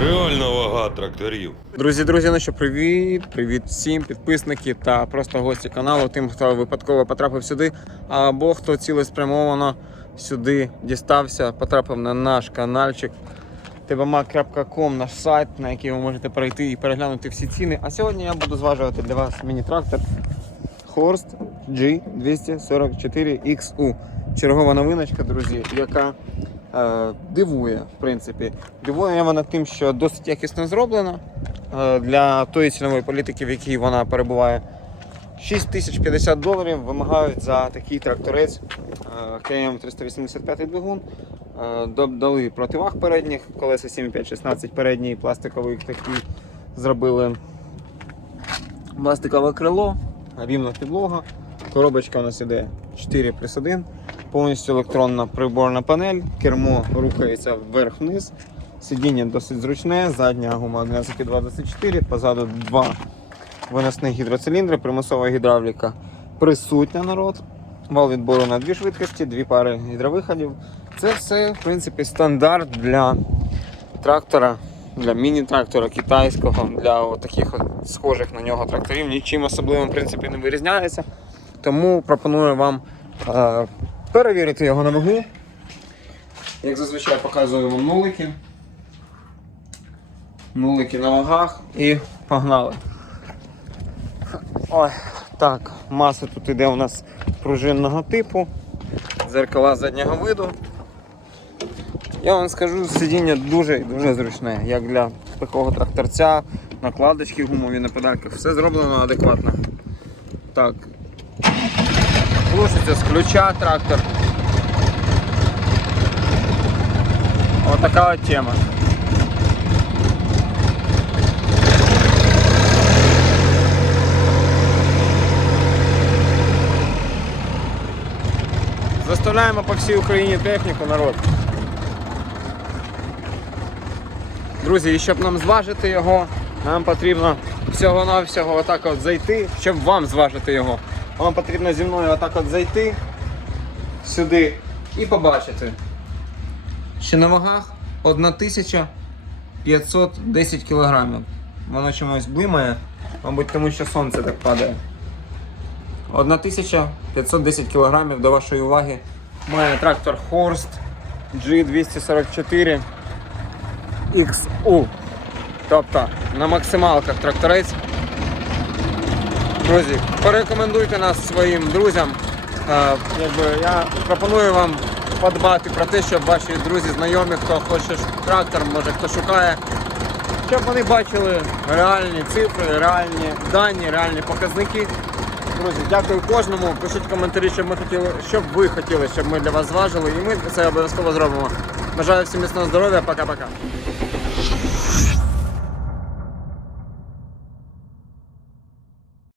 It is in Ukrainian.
Реальна вага тракторів. Друзі, друзі, ну що, привіт, привіт всім підписники та просто гості каналу, тим, хто випадково потрапив сюди, або хто цілеспрямовано сюди дістався, потрапив на наш каналчик tbmac.com, наш сайт, на який ви можете перейти і переглянути всі ціни. А сьогодні я буду зважувати для вас міні-трактор Horst G244XU. Чергова новиночка, друзі, яка дивує, в принципі. Дивує вона тим, що досить якісно зроблена е, для тої цінової політики, в якій вона перебуває. 6050 доларів вимагають за такий тракторець е, КМ 385 двигун. Е, Додали противаг передніх, колеса 7,5-16 передній пластиковий такий зробили пластикове крило, рівна підлога. Коробочка у нас іде 4 плюс 1, повністю електронна приборна панель, кермо рухається вверх-вниз. Сидіння досить зручне, задня гума 11,224, позаду два виносних гідроциліндри, примусова гідравліка присутня народ. Вал відбору на дві швидкості, дві пари гідровиходів. Це все, в принципі, стандарт для трактора, для міні-трактора китайського, для таких схожих на нього тракторів. Нічим особливим в принципі, не вирізняється. Тому пропоную вам перевірити його на вагу. Як зазвичай показую вам нулики. Нулики на вагах і погнали. Ой, так, маса тут іде у нас пружинного типу, дзеркала заднього виду. Я вам скажу, сидіння дуже дуже зручне, як для такого тракторця, накладочки гумові на педальках, все зроблено адекватно. Так. Глушиться з ключа трактор. Отака от тема. Заставляємо по всій Україні техніку, народ. Друзі, і щоб нам зважити його, нам потрібно всього-навсього отак от зайти, щоб вам зважити його. Вам потрібно зі мною отак от зайти сюди і побачити. Що на вагах 1510 кілограмів. Воно чимось блимає, мабуть, тому що сонце так падає. 1510 кг до вашої уваги має трактор Horst G244 XU. Тобто на максималках тракторець. Друзі, порекомендуйте нас своїм друзям. Е, якби я пропоную вам подбати про те, щоб ваші друзі, знайомі, хто хоче трактор, може хто шукає, щоб вони бачили реальні цифри, реальні дані, реальні показники. Друзі, дякую кожному. Пишіть коментарі, щоб ми хотіли, щоб ви хотіли, щоб ми для вас зважили, і ми це обов'язково зробимо. Бажаю всім міцного здоров'я, пока-пока.